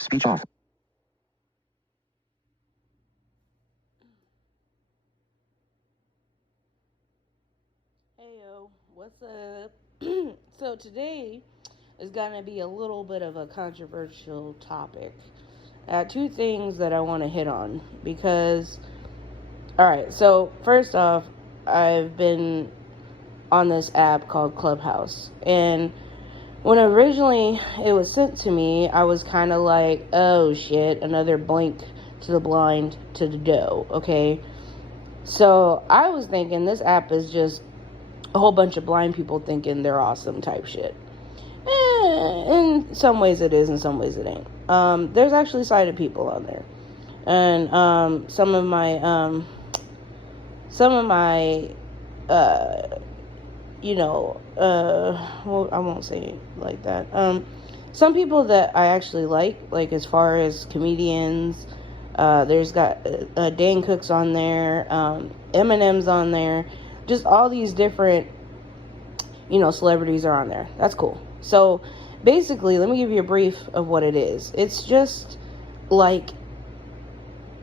Speech off. Heyo, what's up? So today is gonna be a little bit of a controversial topic. Two things that I want to hit on because, all right. So first off, I've been on this app called Clubhouse, and when originally it was sent to me, I was kind of like, oh shit, another blink to the blind to the doe. Okay, so I was thinking this app is just a whole bunch of blind people thinking they're awesome type shit. In some ways it is, in some ways it ain't. There's actually sighted people on there, and some of my, well, I won't say it like that. Some people that I actually like as far as comedians. There's got Dane Cook's on there, Eminem's on there, just all these different, celebrities are on there. That's cool. So basically, let me give you a brief of what it is. It's just like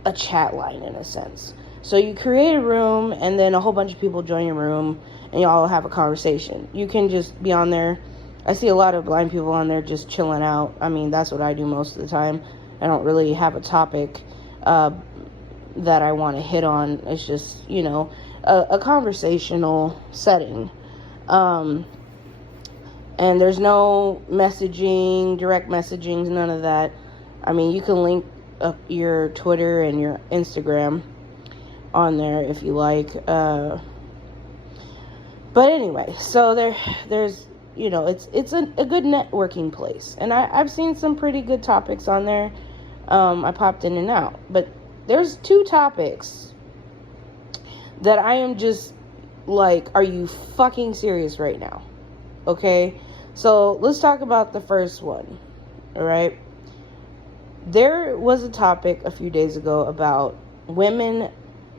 a chat line in a sense. So you create a room, and then a whole bunch of people join your room, and y'all have a conversation. You can just be on there. I see a lot of blind people on there just chilling out. I mean, that's what I do most of the time. I don't really have a topic that I want to hit on. It's just, a conversational setting. And there's no messaging, direct messaging, none of that. I mean, you can link up your Twitter and your Instagram on there if you like. But anyway, so there's, it's a good networking place. And I've seen some pretty good topics on there. I popped in and out. But there's two topics that I am just like, are you fucking serious right now? Okay? So let's talk about the first one. Alright? There was a topic a few days ago about women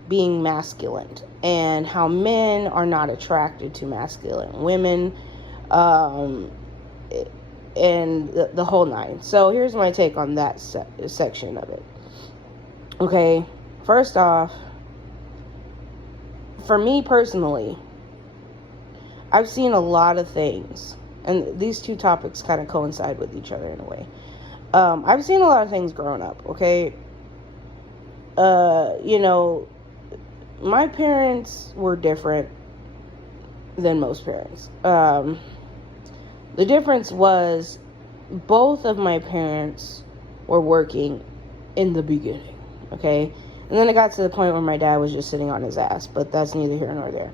being masculine and how men are not attracted to masculine women, and the whole nine. So here's my take on that section of it. Okay, first off, for me personally, I've seen a lot of things, and these two topics kind of coincide with each other in a way. I've seen a lot of things growing up, okay? My parents were different than most parents. The difference was both of my parents were working in the beginning, okay? And then it got to the point where my dad was just sitting on his ass, but that's neither here nor there.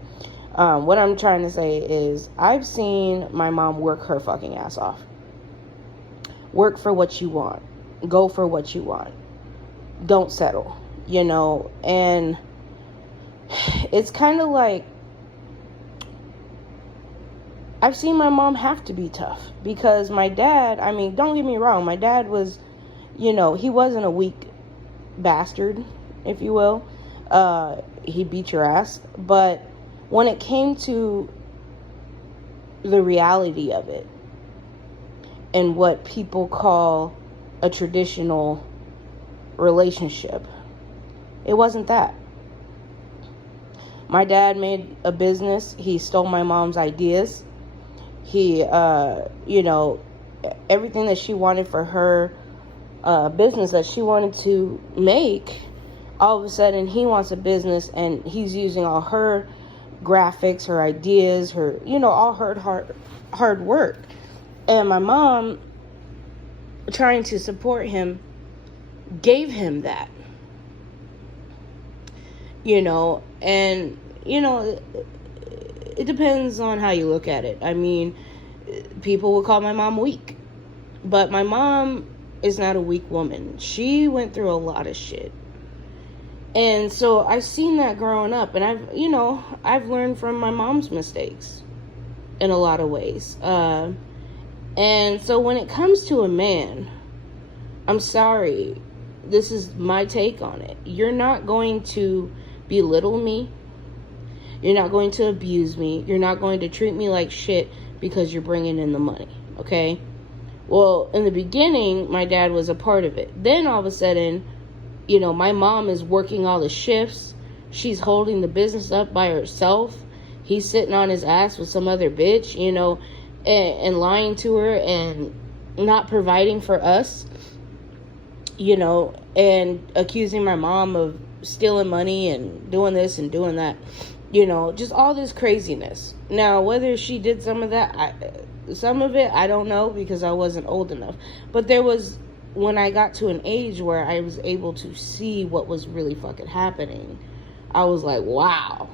What I'm trying to say is I've seen my mom work her fucking ass off. Work for what you want. Go for what you want. Don't settle, and it's kind of like I've seen my mom have to be tough because my dad, I mean, don't get me wrong, my dad was, he wasn't a weak bastard, if you will. He beat your ass, but when it came to the reality of it and what people call a traditional relationship, it wasn't that. My dad made a business. He stole my mom's ideas. He, everything that she wanted for her business that she wanted to make, all of a sudden he wants a business and he's using all her graphics, her ideas, her, all her hard work. And my mom, trying to support him, gave him that. And, it depends on how you look at it. I mean, people would call my mom weak. But my mom is not a weak woman. She went through a lot of shit. And so I've seen that growing up. And I've learned from my mom's mistakes in a lot of ways. And so when it comes to a man, I'm sorry, this is my take on it. You're not going to belittle me. You're not going to abuse me. You're not going to treat me like shit because you're bringing in the money, okay? Well, in the beginning, my dad was a part of it. Then all of a sudden, my mom is working all the shifts. She's holding the business up by herself. He's sitting on his ass with some other bitch, and lying to her and not providing for us, and accusing my mom of stealing money and doing this and doing that, just all this craziness. Now, whether she did some of it, I don't know, because I wasn't old enough. But there was, when I got to an age where I was able to see what was really fucking happening, I was like, wow,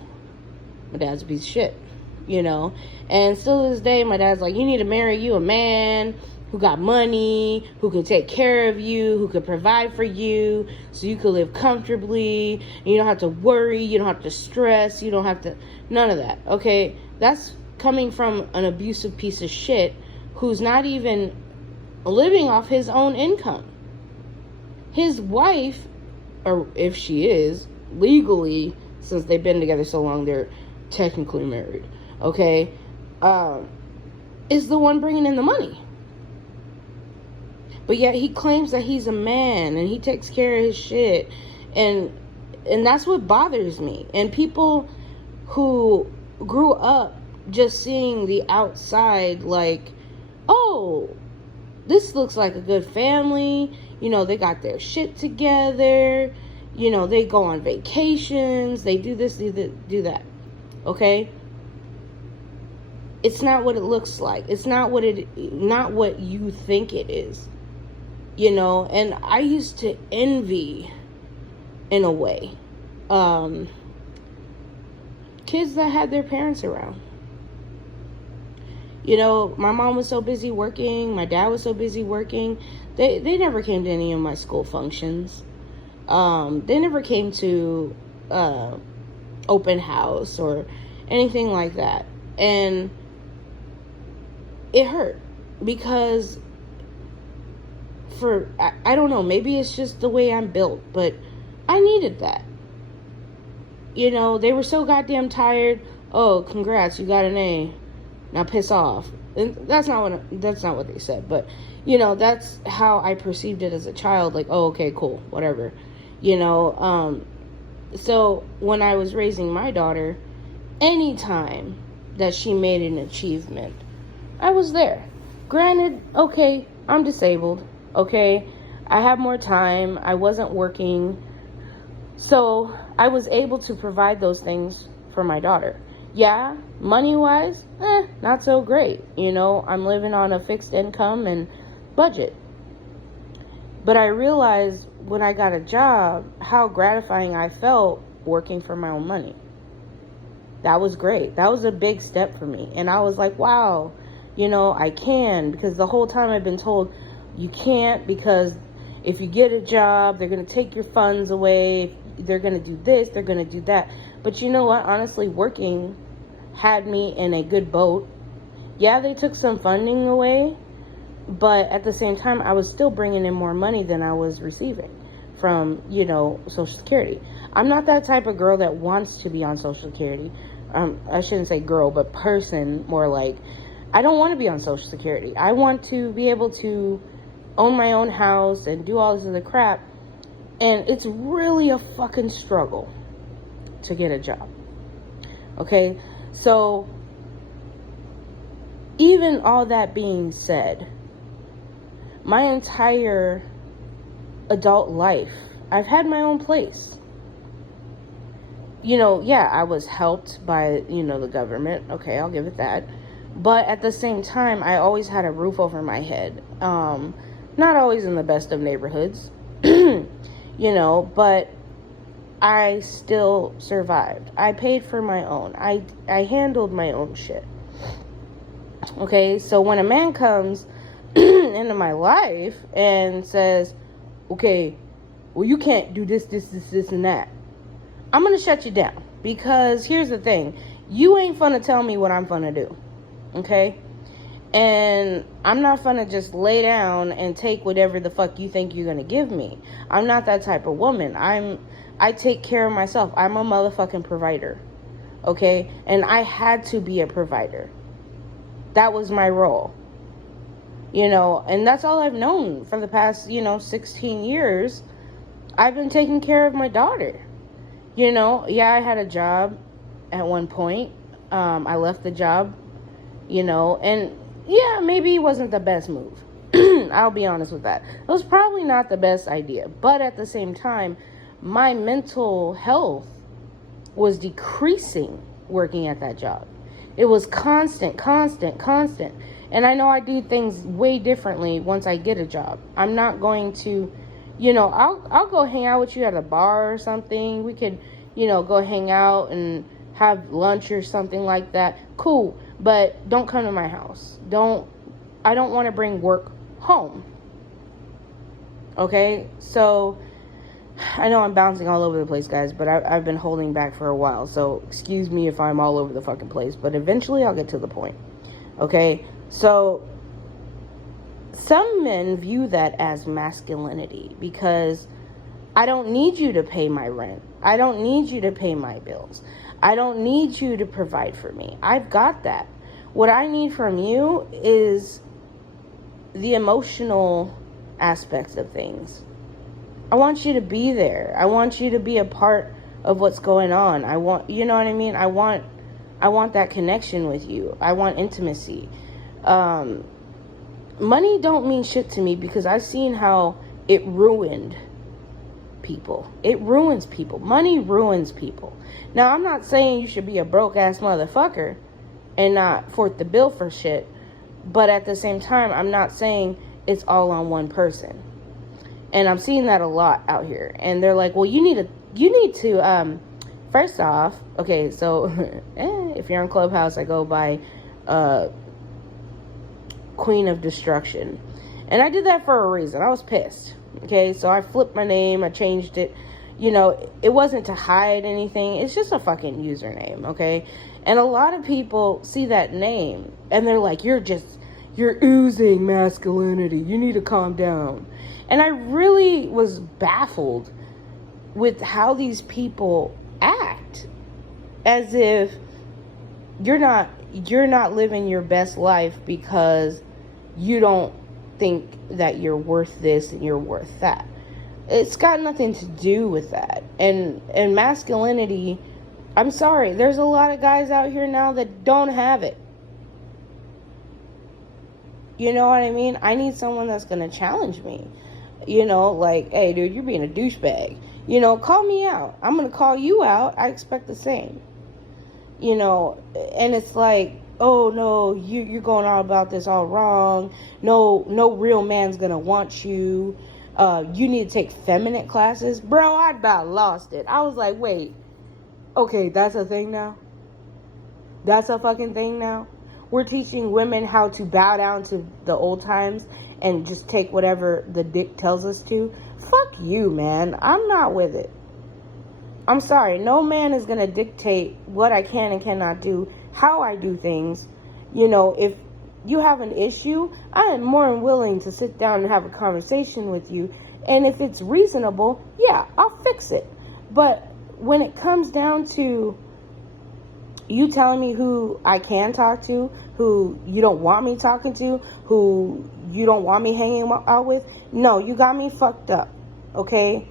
my dad's a piece of shit, And still to this day, my dad's like, you need to marry you a man who got money, who can take care of you, who can provide for you, so you can live comfortably. You don't have to worry, you don't have to stress, you don't have to, none of that, okay? That's coming from an abusive piece of shit who's not even living off his own income. His wife, or if she is, legally, since they've been together so long, they're technically married, okay, is the one bringing in the money. But yet he claims that he's a man and he takes care of his shit. And that's what bothers me. And people who grew up just seeing the outside, like, oh, this looks like a good family. They got their shit together. They go on vacations. They do this, do that. Okay? It's not what it looks like. It's not what you think it is. And I used to envy, in a way, kids that had their parents around. My mom was so busy working, my dad was so busy working, they never came to any of my school functions. They never came to open house or anything like that. And it hurt, because I don't know, maybe it's just the way I'm built, but I needed that. They were so goddamn tired. Oh, congrats, you got an A. Now piss off. And that's not what they said, but that's how I perceived it as a child. Like, oh, okay, cool, whatever. So when I was raising my daughter, anytime that she made an achievement, I was there. Granted, okay, I'm disabled. Okay, I have more time. I wasn't working. So I was able to provide those things for my daughter. Yeah, money-wise, not so great. I'm living on a fixed income and budget. But I realized when I got a job how gratifying I felt working for my own money. That was great. That was a big step for me. And I was like, wow, I can. Because the whole time I've been told, you can't, because if you get a job, they're going to take your funds away. They're going to do this, they're going to do that. But you know what? Honestly, working had me in a good boat. Yeah, they took some funding away, but at the same time, I was still bringing in more money than I was receiving from, Social Security. I'm not that type of girl that wants to be on Social Security. I shouldn't say girl, but person, more like, I don't want to be on Social Security. I want to be able to own my own house and do all this other crap. And it's really a fucking struggle to get a job. Okay? So, even all that being said, my entire adult life, I've had my own place. Yeah, I was helped by, the government. Okay, I'll give it that. But at the same time, I always had a roof over my head. Not always in the best of neighborhoods. But I still survived. I paid for my own. I handled my own shit. Okay, so when a man comes into my life and says, okay, well, you can't do this, and that, I'm going to shut you down. Because here's the thing. You ain't finna tell me what I'm finna do. Okay? And I'm not finna just lay down and take whatever the fuck you think you're gonna give me. I'm not that type of woman. I take care of myself. I'm a motherfucking provider. Okay? And I had to be a provider. That was my role. And that's all I've known for the past, 16 years. I've been taking care of my daughter. Yeah, I had a job at one point. I left the job, and yeah, maybe it wasn't the best move. I'll be honest with that. It was probably not the best idea. But at the same time, my mental health was decreasing working at that job. It was constant. And I know I do things way differently once I get a job. I'm not going to, I'll go hang out with you at a bar or something. We could, go hang out and have lunch or something like that. Cool. But don't come to my house. I don't want to bring work home. Okay? So I know I'm bouncing all over the place, guys, but I've been holding back for a while. So excuse me if I'm all over the fucking place, but eventually I'll get to the point. Okay? So some men view that as masculinity because I don't need you to pay my rent. I don't need you to pay my bills. I don't need you to provide for me. I've got that. What I need from you is the emotional aspects of things. I want you to be there. I want you to be a part of what's going on. I want, you know what I mean? I want that connection with you. I want intimacy. Money don't mean shit to me because I've seen how it ruined people. It ruins people. Money ruins people. Now, I'm not saying you should be a broke ass motherfucker and not foot the bill for shit, but at the same time, I'm not saying it's all on one person. And I'm seeing that a lot out here. And they're like, well, you need to, first off, okay, so if you're on Clubhouse, I go by Queen of Destruction. And I did that for a reason. I was pissed. Okay, so I flipped my name. I changed it. It wasn't to hide anything. It's just a fucking username, okay? And a lot of people see that name and they're like, you're oozing masculinity. You need to calm down. And I really was baffled with how these people act, as if you're not living your best life because you don't think that you're worth this and you're worth that. It's got nothing to do with that. And masculinity, I'm sorry, there's a lot of guys out here now that don't have it. You know what I mean? I need someone that's going to challenge me. Like, hey, dude, you're being a douchebag. Call me out. I'm going to call you out. I expect the same. And it's like, oh, no, you're going on about this all wrong. No real man's going to want you. You need to take feminine classes. Bro, I about lost it. I was like, wait, okay, that's a thing now? That's a fucking thing now? We're teaching women how to bow down to the old times and just take whatever the dick tells us to. Fuck you, man. I'm not with it. I'm sorry. No man is going to dictate what I can and cannot do, how I do things. If you have an issue, I am more than willing to sit down and have a conversation with you. And if it's reasonable, yeah, I'll fix it. But when it comes down to you telling me who I can talk to, who you don't want me talking to, who you don't want me hanging out with, no, you got me fucked up, okay?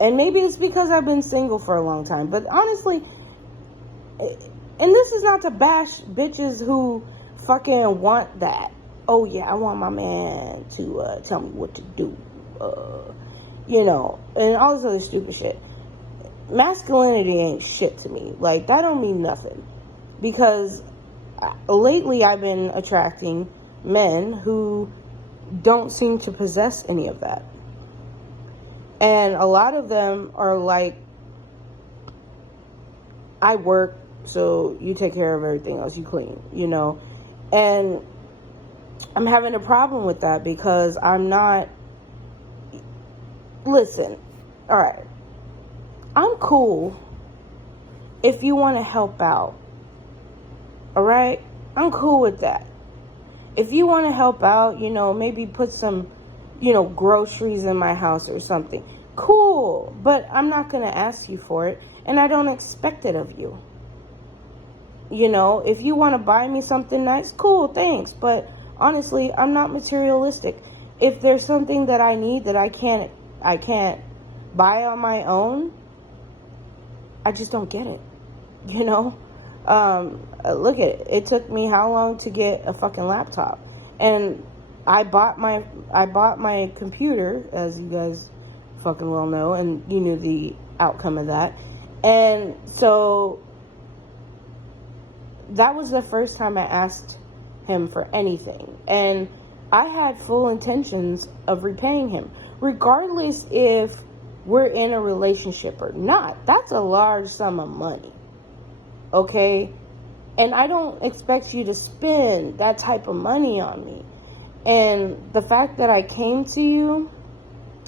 And maybe it's because I've been single for a long time, but honestly, and this is not to bash bitches who fucking want that. Oh yeah, I want my man to tell me what to do, and all this other stupid shit. Masculinity ain't shit to me. Like, that don't mean nothing. Because lately I've been attracting men who don't seem to possess any of that. And a lot of them are like, I work, so you take care of everything else, you clean, And I'm having a problem with that because I'm not... Listen, alright. I'm cool if you want to help out. Alright? I'm cool with that. If you want to help out, maybe put some, groceries in my house or something. Cool. But I'm not going to ask you for it. And I don't expect it of you. If you want to buy me something nice, cool, thanks. But honestly, I'm not materialistic. If there's something that I need that I can't buy on my own, I just don't get it. You know? Look at it. It took me how long to get a fucking laptop? And I bought my computer, as you guys fucking well know, and you knew the outcome of that. And so that was the first time I asked him for anything. And I had full intentions of repaying him, regardless if we're in a relationship or not. That's a large sum of money. Okay? And I don't expect you to spend that type of money on me. And the fact that I came to you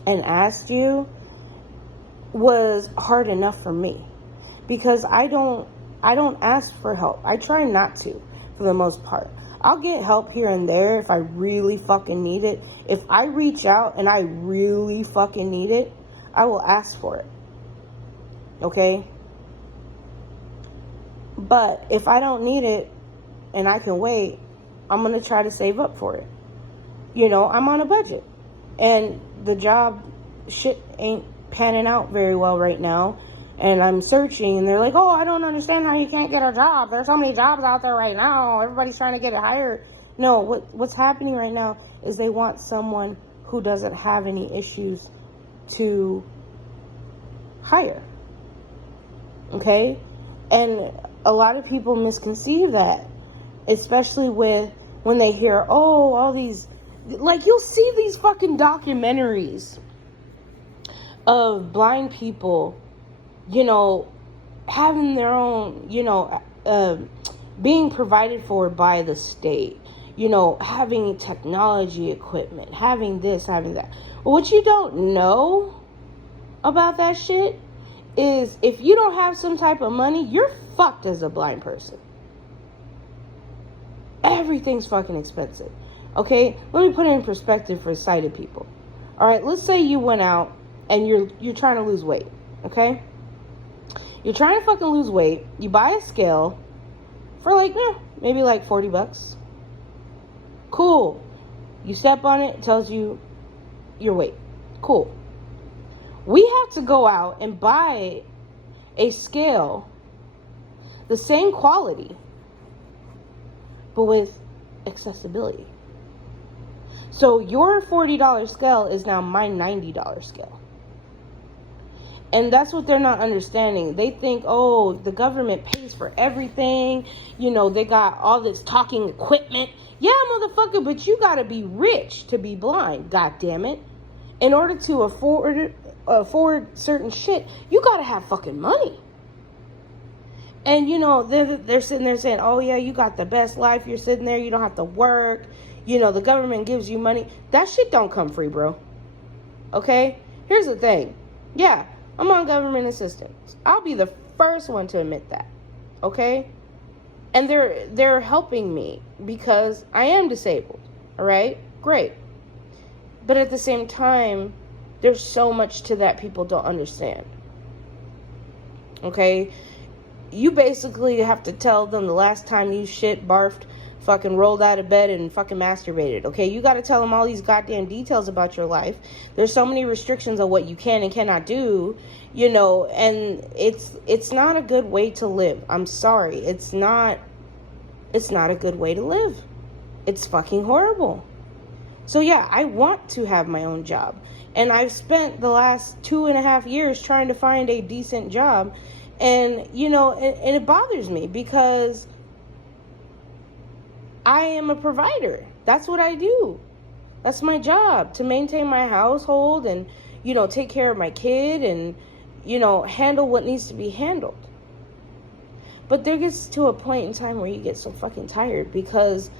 and asked you was hard enough for me, because I don't ask for help. I try not to, for the most part. I'll get help here and there if I really fucking need it. If I reach out and I really fucking need it, I will ask for it. Okay? But if I don't need it and I can wait, I'm going to try to save up for it. You know, I'm on a budget. And the job shit ain't panning out very well right now. And I'm searching, and they're like, oh, I don't understand how you can't get a job. There's so many jobs out there right now. Everybody's trying to get it hired. No, what's happening right now is they want someone who doesn't have any issues to hire. Okay? And a lot of people misconceive that, especially when they hear, oh, all these, like, you'll see these fucking documentaries of blind people, you know, having their own, you know, being provided for by the state, you know, having technology equipment, having this, having that. But what you don't know about that shit is if you don't have some type of money, you're fucked as a blind person. Everything's fucking expensive. Okay? Let me put it in perspective for sighted people. All right, let's say you went out and you're trying to lose weight. Okay? You're trying to fucking lose weight. You buy a scale for like, maybe like $40. Cool. You step on it, it tells you your weight. Cool. We have to go out and buy a scale, the same quality, but with accessibility. So your $40 scale is now my $90 scale. And that's what they're not understanding. They think, oh, the government pays for everything. You know, they got all this talking equipment. Yeah, motherfucker, but you gotta be rich to be blind, god damn it. In order to afford certain shit, you gotta have fucking money. And, you know, they're sitting there saying, oh, yeah, you got the best life. You're sitting there. You don't have to work. You know, the government gives you money. That shit don't come free, bro. Okay? Here's the thing. Yeah. I'm on government assistance. I'll be the first one to admit that. Okay? And they're helping me because I am disabled. All right? Great. But at the same time, there's so much to that people don't understand. Okay? You basically have to tell them the last time you shit, barfed, fucking rolled out of bed and fucking masturbated, okay? You got to tell them all these goddamn details about your life. There's so many restrictions on what you can and cannot do, you know, and it's not a good way to live. I'm sorry. It's not a good way to live. It's fucking horrible. So yeah, I want to have my own job. And I've spent the last 2.5 years trying to find a decent job. And, you know, and it bothers me because I am a provider. That's what I do. That's my job, to maintain my household and, you know, take care of my kid and, you know, handle what needs to be handled. But there gets to a point in time where you get so fucking tired because,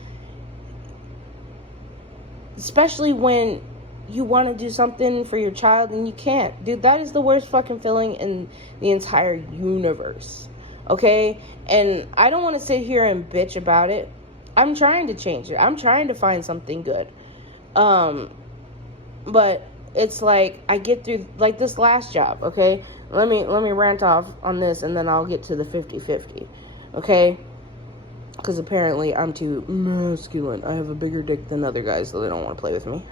especially when you want to do something for your child and you can't. Dude, that is the worst fucking feeling in the entire universe. Okay? And I don't want to sit here and bitch about it. I'm trying to change it. I'm trying to find something good. But it's like I get through like this last job, okay? Let me rant off on this and then I'll get to the 50-50. Okay? Because apparently I'm too masculine. I have a bigger dick than other guys, so they don't want to play with me.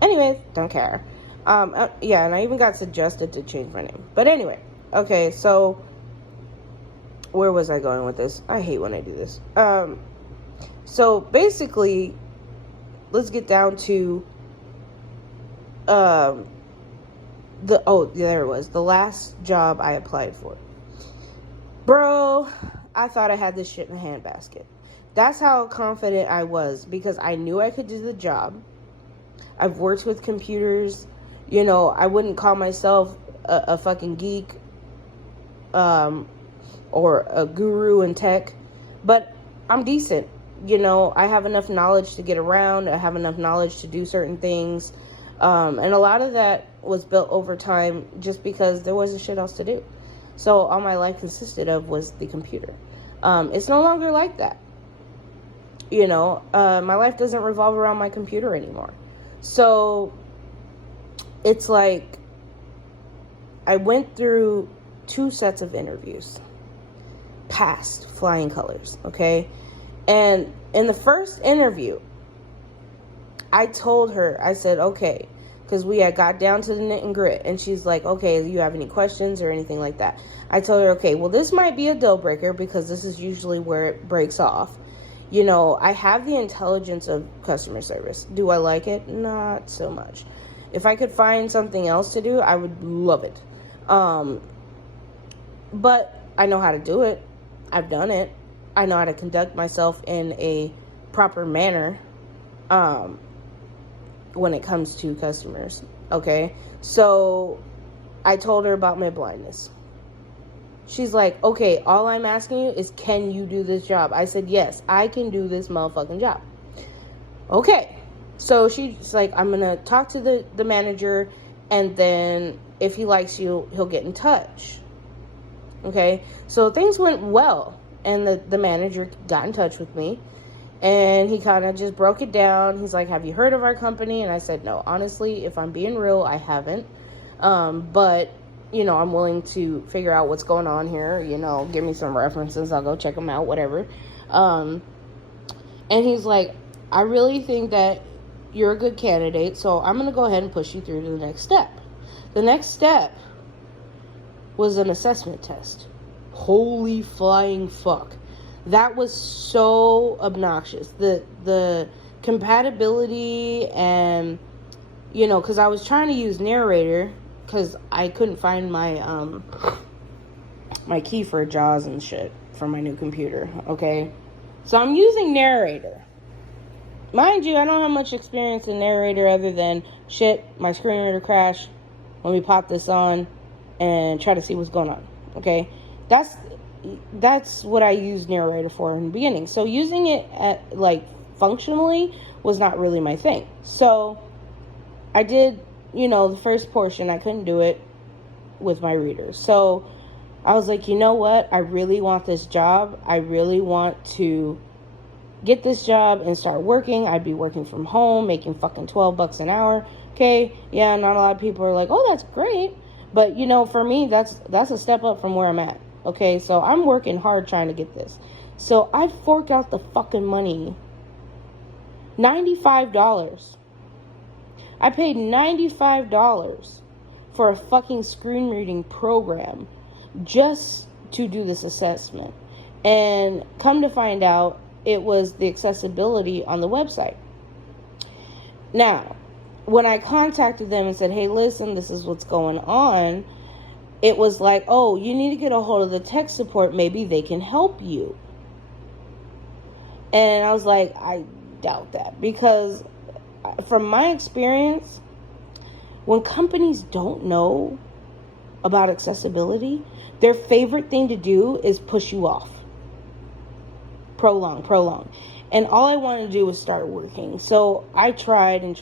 Anyways, don't care. Yeah, and I even got suggested to change my name. But anyway, okay, so where was I going with this? I hate when I do this. So basically, let's get down to there it was, the last job I applied for. Bro, I thought I had this shit in a handbasket. That's how confident I was, because I knew I could do the job. I've worked with computers. You know, I wouldn't call myself a fucking geek or a guru in tech, but I'm decent. You know, I have enough knowledge to get around. I have enough knowledge to do certain things. And a lot of that was built over time just because there wasn't shit else to do. So all my life consisted of was the computer. It's no longer like that. You know, my life doesn't revolve around my computer anymore. So it's like I went through 2 sets of interviews. Passed flying colors, okay? And in the first interview, I told her, I said, okay, because we had got down to the knit and grit, and she's like, okay, do you have any questions or anything like that? I told her, okay, well, this might be a deal breaker because this is usually where it breaks off. You know, I have the intelligence of customer service. Do I like it? Not so much. If I could find something else to do, I would love it. But I know how to do it. I've done it. I know how to conduct myself in a proper manner when it comes to customers. Okay? So I told her about my blindness. She's like, okay, all I'm asking you is, can you do this job? I said, yes, I can do this motherfucking job. Okay. So she's like, I'm going to talk to the manager, and then if he likes you, he'll get in touch. Okay. So things went well, and the manager got in touch with me, and he kind of just broke it down. He's like, have you heard of our company? And I said, no, honestly, if I'm being real, I haven't. But you know, I'm willing to figure out what's going on here. You know, give me some references. I'll go check them out, whatever. And he's like, I really think that you're a good candidate, so I'm going to go ahead and push you through to the next step. The next step was an assessment test. Holy flying fuck. That was so obnoxious. The compatibility and, you know, because I was trying to use narrator, because I couldn't find my my key for JAWS and shit for my new computer, okay? So I'm using narrator. Mind you, I don't have much experience in narrator other than, shit, my screen reader crashed. Let me pop this on and try to see what's going on, okay? That's what I used narrator for in the beginning. So using it at, like, functionally was not really my thing. So I did, you know, the first portion, I couldn't do it with my reader. So I was like, you know what? I really want this job. I really want to get this job and start working. I'd be working from home, making fucking $12 an hour. Okay. Yeah. Not a lot of people are like, oh, that's great. But you know, for me, that's a step up from where I'm at. Okay. So I'm working hard trying to get this. So I fork out the fucking money. $95. I paid $95 for a fucking screen reading program just to do this assessment. And come to find out, it was the accessibility on the website. Now, when I contacted them and said, hey, listen, this is what's going on, it was like, oh, you need to get a hold of the tech support. Maybe they can help you. And I was like, I doubt that, because from my experience, when companies don't know about accessibility, their favorite thing to do is push you off. Prolong. And all I wanted to do was start working. So I tried, and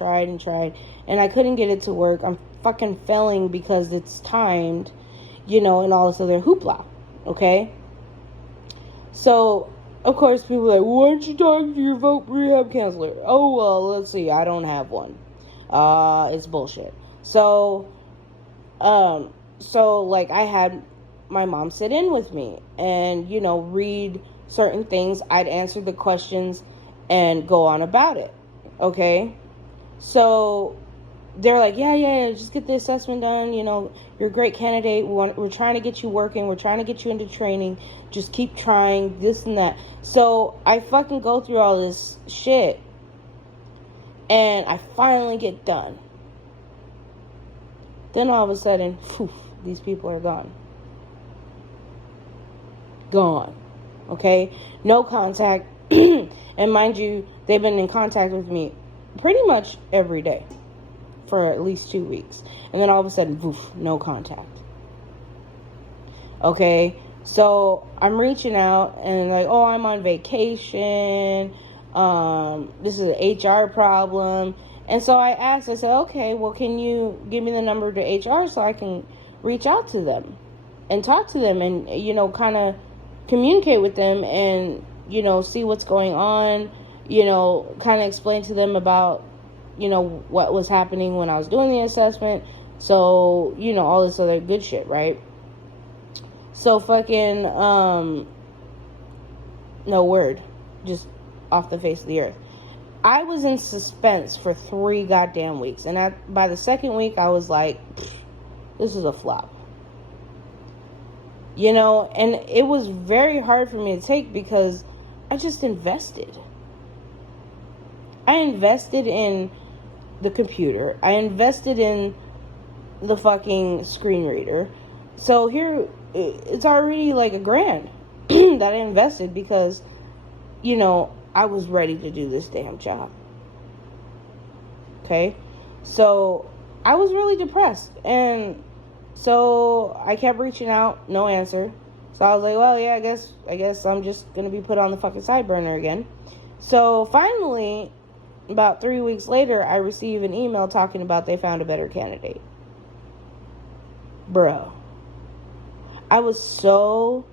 I couldn't get it to work. I'm fucking failing because it's timed, you know, and all this other hoopla. Okay? So, of course, people are like, why don't you talk to your vote rehab counselor? Oh, well, let's see. I don't have one. It's bullshit. So, like, I had my mom sit in with me and, you know, read certain things, I'd answer the questions and go on about it. Okay? So they're like, yeah, just get the assessment done. You're a great candidate. We're trying to get you working. We're trying to get you into training. Just keep trying, this and that. So I fucking go through all this shit. And I finally get done. Then all of a sudden, poof, these people are gone. Gone. Okay? No contact. And mind you, they've been in contact with me pretty much every day for at least 2 weeks. And then all of a sudden, poof, no contact. Okay? So I'm reaching out and like, oh, I'm on vacation. This is an HR problem. And so I said, okay, well, can you give me the number to HR so I can reach out to them and talk to them and, kind of communicate with them and, see what's going on, kind of explain to them about, what was happening when I was doing the assessment. So, all this other good shit, right? So fucking, no word. Just off the face of the earth. I was in suspense for 3 goddamn weeks. And by the second week, I was like, this is a flop. And it was very hard for me to take because I just invested. I invested in the computer. I invested in the fucking screen reader. So here, it's already like $1,000 that I invested because, I was ready to do this damn job. Okay? So, I was really depressed. And so, I kept reaching out. No answer. So, I was like, well, yeah, I guess I'm just going to be put on the fucking side burner again. So, finally, about 3 weeks later, I received an email talking about they found a better candidate. Bro. I was so...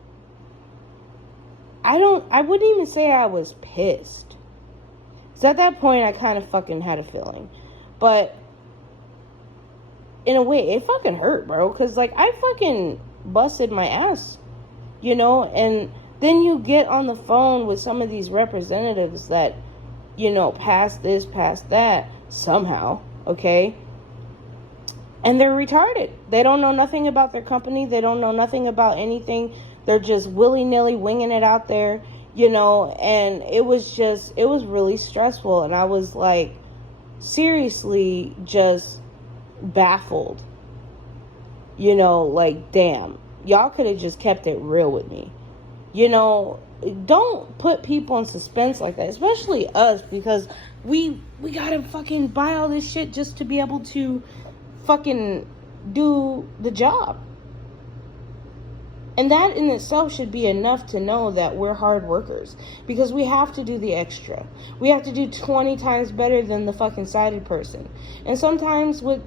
I wouldn't even say I was pissed. Because at that point, I kind of fucking had a feeling. But, in a way, it fucking hurt, bro. Because, I fucking busted my ass. And then you get on the phone with some of these representatives that, pass this, pass that, somehow, okay? And they're retarded. They don't know nothing about their company. They don't know nothing about anything. They're just willy-nilly winging it out there, and it was really stressful. And I was like, seriously, just baffled, damn, y'all could have just kept it real with me. Don't put people in suspense like that, especially us, because we gotta fucking buy all this shit just to be able to fucking do the job. And that in itself should be enough to know that we're hard workers. Because we have to do the extra. We have to do 20 times better than the fucking sighted person. And sometimes with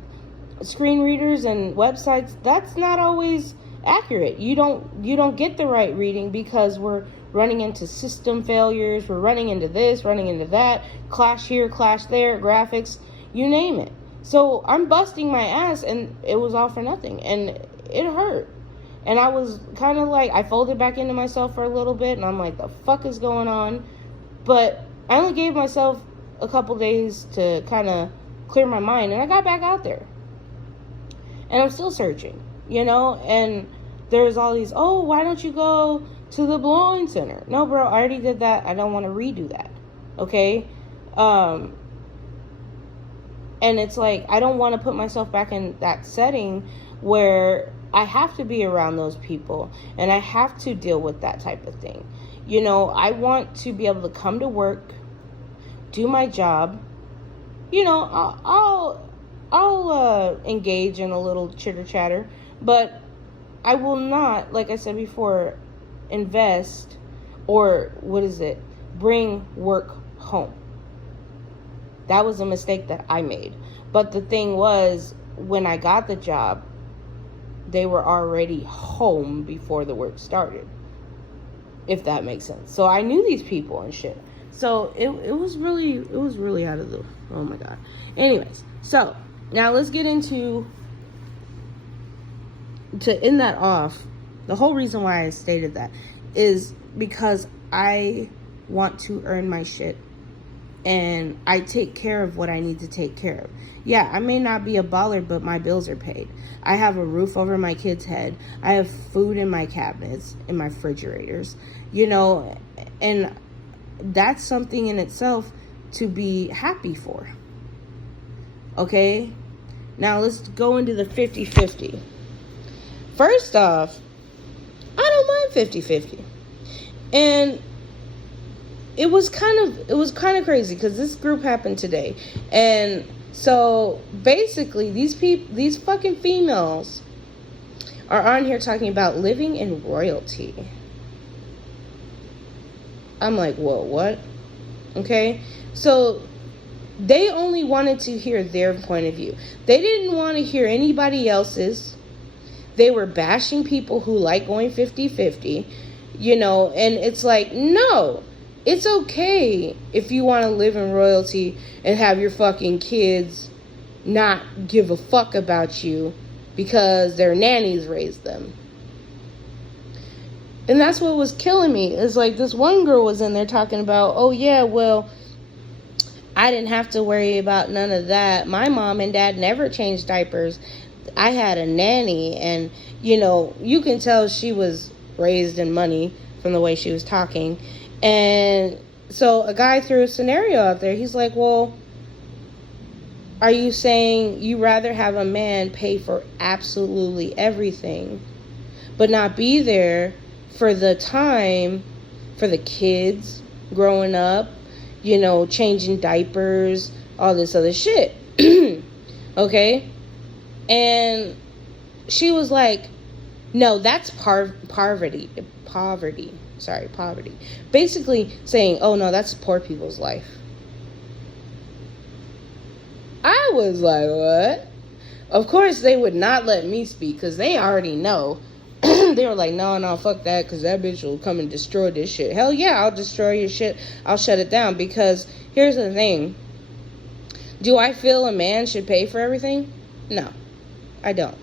screen readers and websites, that's not always accurate. You don't get the right reading because we're running into system failures. We're running into this, running into that. Clash here, clash there, graphics, you name it. So I'm busting my ass and it was all for nothing. And it hurt. And I was kind of like, I folded back into myself for a little bit. And I'm like, the fuck is going on? But I only gave myself a couple days to kind of clear my mind. And I got back out there. And I'm still searching, And there's all these, oh, why don't you go to the Blind Center? No, bro, I already did that. I don't want to redo that. Okay? And it's like, I don't want to put myself back in that setting where I have to be around those people and I have to deal with that type of thing. I want to be able to come to work, do my job. I'll engage in a little chitter chatter, but I will not, like I said before, invest or bring work home. That was a mistake that I made. But the thing was, when I got the job, they were already home before the work started. If that makes sense. So I knew these people and shit. So it was really out of the, oh my God. Anyways, so now let's get into, to end that off, the whole reason why I stated that is because I want to earn my shit. And I take care of what I need to take care of. Yeah, I may not be a baller, but my bills are paid. I have a roof over my kid's head. I have food in my cabinets, in my refrigerators, and that's something in itself to be happy for. Okay? Now let's go into the 50-50. First off, I don't mind 50-50. And it was kind of crazy because this group happened today. And so basically these fucking females are on here talking about living in royalty. I'm like, whoa, what? Okay? So they only wanted to hear their point of view. They didn't want to hear anybody else's. They were bashing people who like going 50-50, and it's like, no, it's okay if you want to live in royalty and have your fucking kids not give a fuck about you because their nannies raised them. And that's what was killing me. It's like this one girl was in there talking about, oh yeah, well, I didn't have to worry about none of that. My mom and dad never changed diapers. I had a nanny, and you can tell she was raised in money from the way she was talking. And so a guy threw a scenario out there. He's like, well, are you saying you rather have a man pay for absolutely everything but not be there for the time for the kids growing up, changing diapers, all this other shit? Okay? And she was like, no, that's poverty. Basically saying, oh no, that's poor people's life. I was like, what? Of course, they would not let me speak because they already know. They were like, no, fuck that, because that bitch will come and destroy this shit. Hell yeah, I'll destroy your shit. I'll shut it down, because here's the thing. Do I feel a man should pay for everything? No, I don't.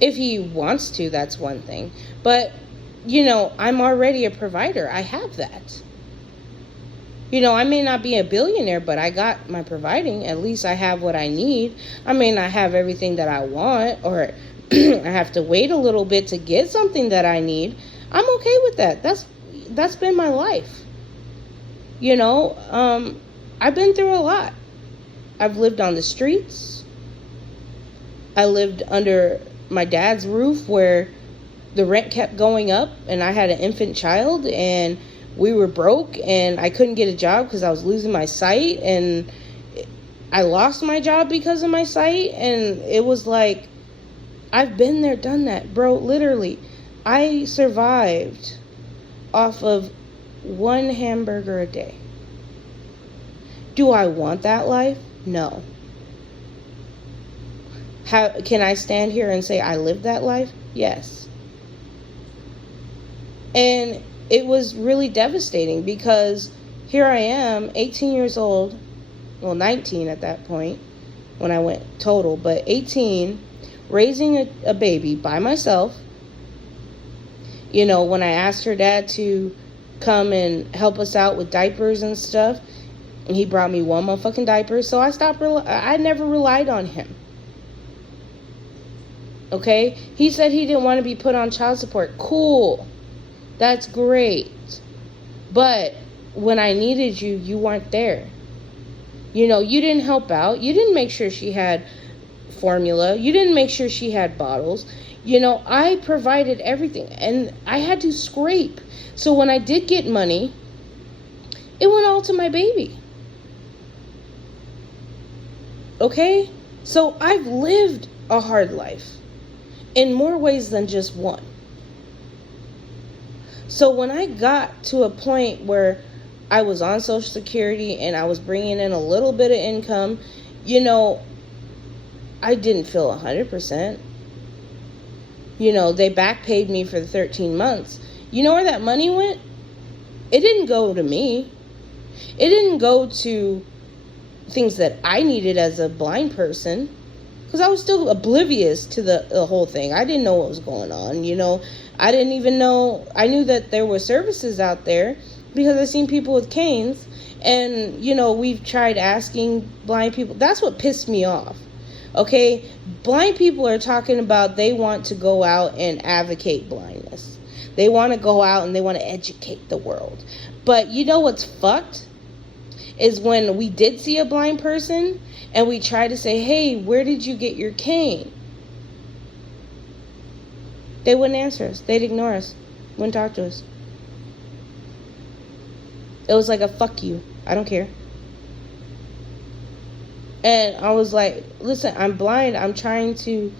If he wants to, that's one thing. But, I'm already a provider. I have that. I may not be a billionaire, but I got my providing. At least I have what I need. I may not have everything that I want, or I have to wait a little bit to get something that I need. I'm okay with that. That's been my life. I've been through a lot. I've lived on the streets. I lived under my dad's roof where the rent kept going up, and I had an infant child, and we were broke, and I couldn't get a job because I was losing my sight, and I lost my job because of my sight. And it was like, I've been there, done that, bro. Literally, I survived off of one hamburger a day. Do I want that life? No. How can I stand here and say I lived that life? Yes. And it was really devastating, because here I am, 18 years old, well, 19 at that point when I went total, but 18, raising a baby by myself. When I asked her dad to come and help us out with diapers and stuff, and he brought me one motherfucking diaper, so I never relied on him. Okay? He said he didn't want to be put on child support. Cool. That's great. But when I needed you, you weren't there. You didn't help out. You didn't make sure she had formula. You didn't make sure she had bottles. I provided everything, and I had to scrape. So when I did get money, it went all to my baby. Okay? So I've lived a hard life in more ways than just one. So when I got to a point where I was on Social Security and I was bringing in a little bit of income, I didn't feel 100%. They back paid me for the 13 months. You know where that money went? It didn't go to me. It didn't go to things that I needed as a blind person. Because I was still oblivious to the whole thing. I didn't know what was going on, I didn't even know. I knew that there were services out there because I seen people with canes. And, we've tried asking blind people. That's what pissed me off. Okay? Blind people are talking about they want to go out and advocate blindness. They want to go out and they want to educate the world. But you know what's fucked? Is when we did see a blind person and we tried to say, hey, where did you get your cane? They wouldn't answer us. They'd ignore us. Wouldn't talk to us. It was like a fuck you. I don't care. And I was like, listen, I'm blind. I'm trying to,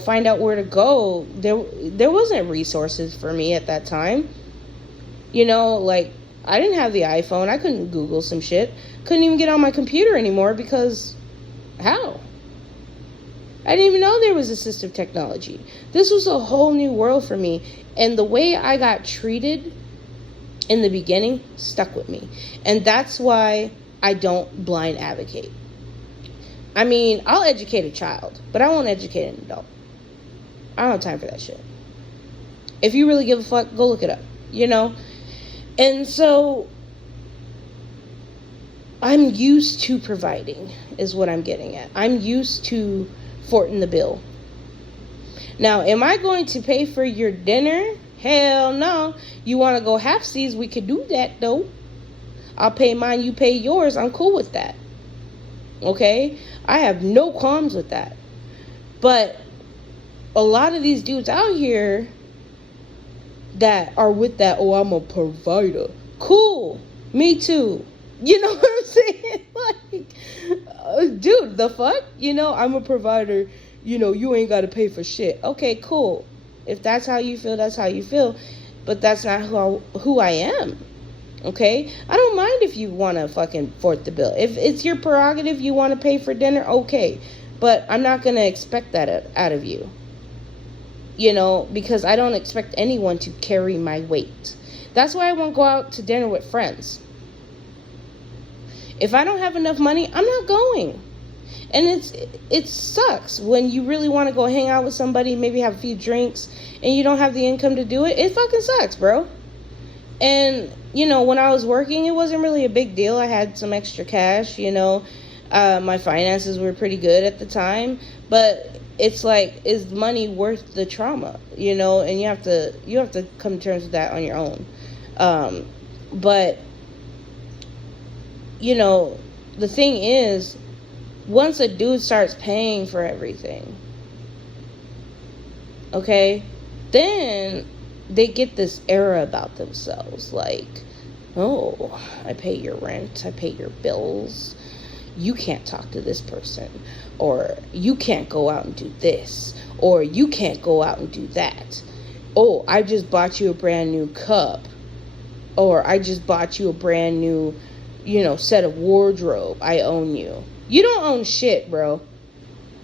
find out where to go. There wasn't resources for me at that time. I didn't have the iPhone. I couldn't Google some shit. Couldn't even get on my computer anymore because how? I didn't even know there was assistive technology. This was a whole new world for me. And the way I got treated in the beginning stuck with me. And that's why I don't blind advocate. I mean, I'll educate a child, but I won't educate an adult. I don't have time for that shit. If you really give a fuck, go look it up, And so I'm used to providing is what I'm getting at. I'm used to footing the bill. Now, am I going to pay for your dinner? Hell no. You want to go half-seas? We could do that, though. I'll pay mine, you pay yours. I'm cool with that. Okay? I have no qualms with that. But a lot of these dudes out here that are with that, oh, I'm a provider. Cool. Me too. You know what I'm saying? Dude, the fuck? I'm a provider. You ain't got to pay for shit. Okay, cool. If that's how you feel, that's how you feel. But that's not who I am. Okay? I don't mind if you want to fucking foot the bill. If it's your prerogative, you want to pay for dinner, okay. But I'm not going to expect that out of you. Because I don't expect anyone to carry my weight. That's why I won't go out to dinner with friends. If I don't have enough money, I'm not going. And it sucks when you really want to go hang out with somebody, maybe have a few drinks, and you don't have the income to do it. It fucking sucks, bro. And, when I was working, it wasn't really a big deal. I had some extra cash, my finances were pretty good at the time. But it's like, is money worth the trauma? And you have to come to terms with that on your own. But, the thing is, once a dude starts paying for everything, okay, then they get this era about themselves. Like, oh, I pay your rent, I pay your bills. You can't talk to this person. Or you can't go out and do this. Or you can't go out and do that. Oh, I just bought you a brand new cup. Or I just bought you a brand new, set of wardrobe. I own you. You don't own shit, bro.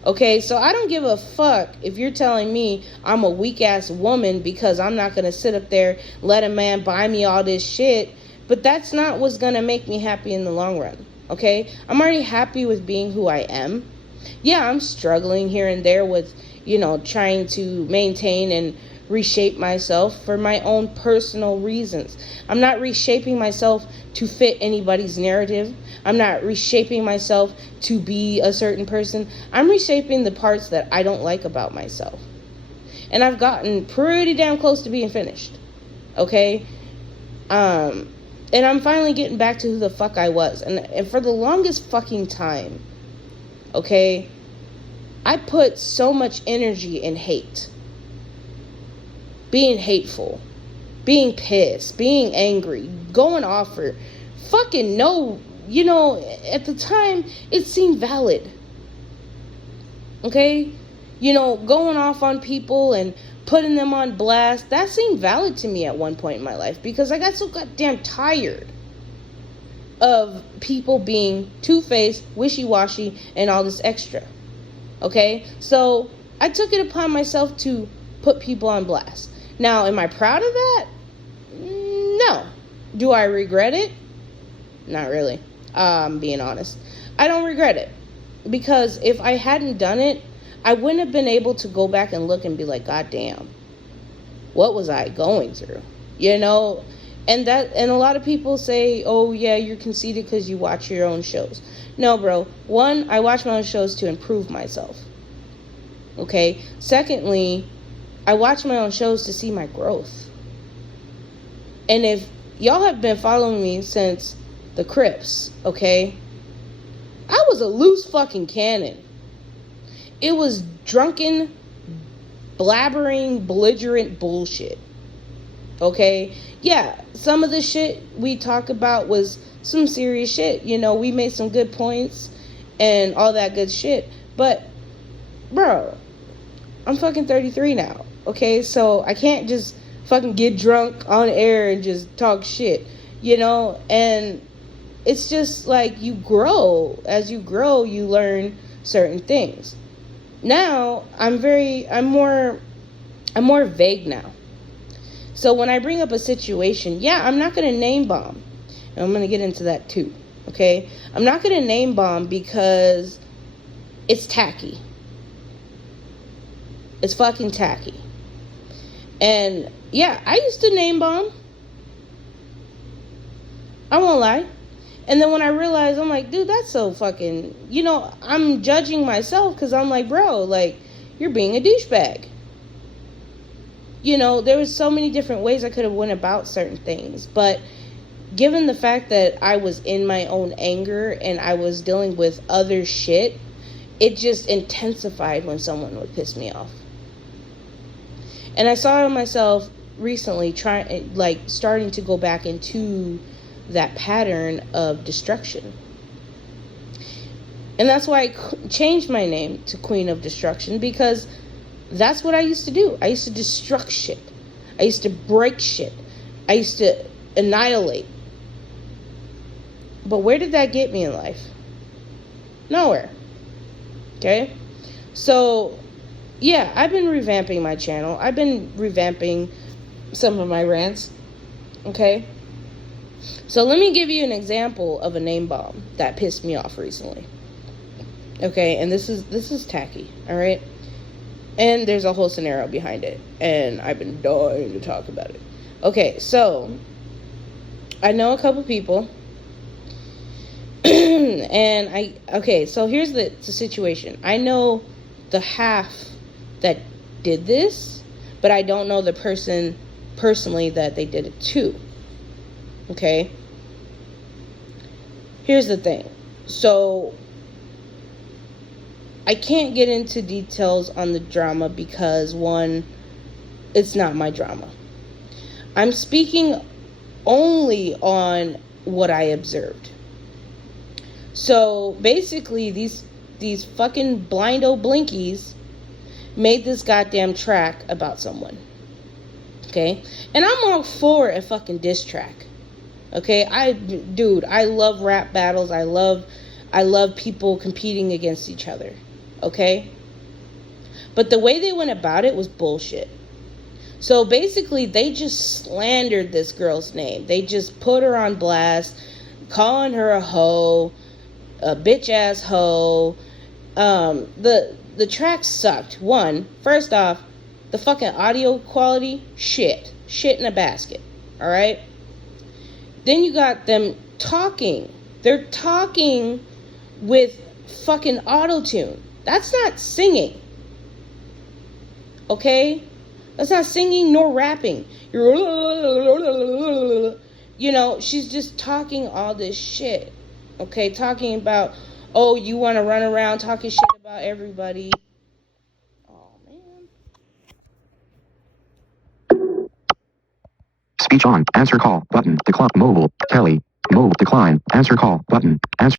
Okay, so I don't give a fuck if you're telling me I'm a weak-ass woman because I'm not going to sit up there, let a man buy me all this shit. But that's not what's going to make me happy in the long run. Okay? I'm already happy with being who I am. Yeah, I'm struggling here and there with, trying to maintain and reshape myself for my own personal reasons. I'm not reshaping myself to fit anybody's narrative. I'm not reshaping myself to be a certain person. I'm reshaping the parts that I don't like about myself. And I've gotten pretty damn close to being finished. Okay? And I'm finally getting back to who the fuck I was. And for the longest fucking time, okay, I put so much energy in hate. Being hateful, being pissed, being angry, going off for fucking no, at the time, it seemed valid. Okay? Going off on people and putting them on blast, that seemed valid to me at one point in my life because I got so goddamn tired of people being two-faced, wishy-washy, and all this extra. Okay? So, I took it upon myself to put people on blast. Now, am I proud of that? No. Do I regret it? Not really. Being honest. I don't regret it. because if I hadn't done it, I wouldn't have been able to go back and look and be like, God damn, what was I going through? You know? And a lot of people say, oh yeah, you're conceited because you watch your own shows. No, bro. One, I watch my own shows to improve myself. Okay? Secondly, I watch my own shows to see my growth. And if y'all have been following me since the Crips, okay? I was a loose fucking cannon. It was drunken, blabbering, belligerent bullshit. Okay? Yeah, some of the shit we talk about was some serious shit. You know, we made some good points and all that good shit. But, bro, I'm fucking 33 now. Okay? So I can't just fucking get drunk on air and just talk shit. You know? And it's just like you grow. As you grow, you learn certain things. Now, I'm more vague now. So when I bring up a situation, yeah, I'm not going to name bomb. And I'm going to get into that too, okay? I'm not going to name bomb because it's tacky. It's fucking tacky. And yeah, I used to name bomb. I won't lie. And then when I realized, I'm like, dude, that's so fucking, you know, I'm judging myself because I'm like, bro, like, you're being a douchebag. You know, there was so many different ways I could have went about certain things. But given the fact that I was in my own anger and I was dealing with other shit, it just intensified when someone would piss me off. And I saw myself recently starting to go back into that pattern of destruction. And that's why I changed my name to Queen of Destruction, because that's what I used to do. I used to destruct shit. I used to break shit. I used to annihilate. But where did that get me in life? Nowhere. Okay? So, yeah, I've been revamping my channel. I've been revamping some of my rants. Okay? So let me give you an example of a name bomb that pissed me off recently. Okay? And this is tacky. Alright? And there's a whole scenario behind it. And I've been dying to talk about it. Okay, so I know a couple people. So here's the situation. I know the half that did this, but I don't know the person personally that they did it to. Okay? Here's the thing. So I can't get into details on the drama because, one, it's not my drama. I'm speaking only on what I observed. So basically, these fucking blindo blinkies made this goddamn track about someone. Okay? And I'm all for a fucking diss track. Okay? I love rap battles. I love people competing against each other. Okay? But the way they went about it was bullshit. So basically, they just slandered this girl's name. They just put her on blast, calling her a hoe, a bitch ass hoe. The track sucked. First off, the fucking audio quality, shit in a basket. All right. Then you got them talking. They're talking with fucking auto-tune. That's not singing. Okay? That's not singing nor rapping. You know, she's just talking all this shit. Okay? Talking about, oh, you want to run around talking shit about everybody. Oh, man. Speech on. Answer call. Button. Decline. Mobile. Kelly. Mobile. Decline. Answer call. Button. Answer.